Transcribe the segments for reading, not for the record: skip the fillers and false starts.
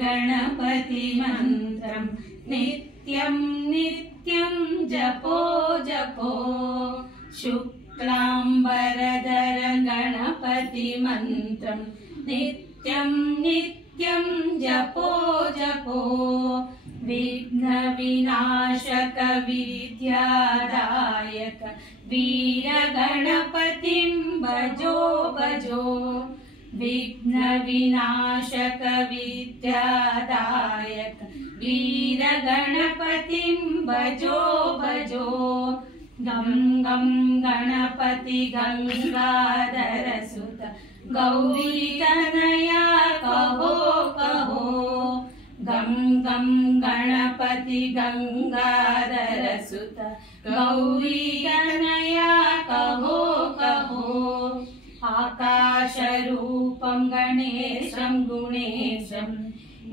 गणपति मन्त्रं नित्यं नित्यं जपो जपो शुक्लाम्बरधर गणपति मन्त्रं नित्यं नित्यं जपो जपो विघ्न विनाशक विद्यादायक वीर गणपतिं भजो भजो विघ्न विनाशक विद्यादायक वीर गणपतिं भजो भजो गं गं गणपति गंगाधर सुत गौरी तनया कहो कहो गं गं गणपति गंगाधर सुत गौरी तनया कहो कहो आकाशरूपं गणेशं गुणेशं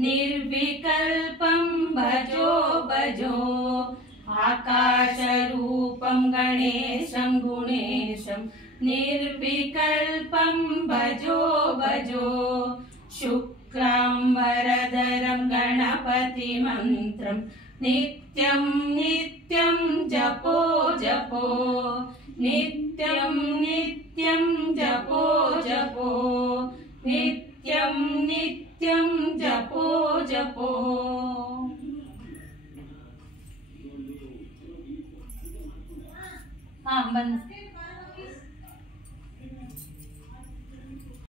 निर्विकल्पं भजो भजो आकाशरूपं गणेशं गुणेशं निर्विकल्पं भजो भजो शुक्लाम्बरधरं गणपति मन्त्रं नित्यं नित्यं जपो जपो नित्यं नित्यं जपो जपो नित्यं नित्यं जपो जपो हाँ बंद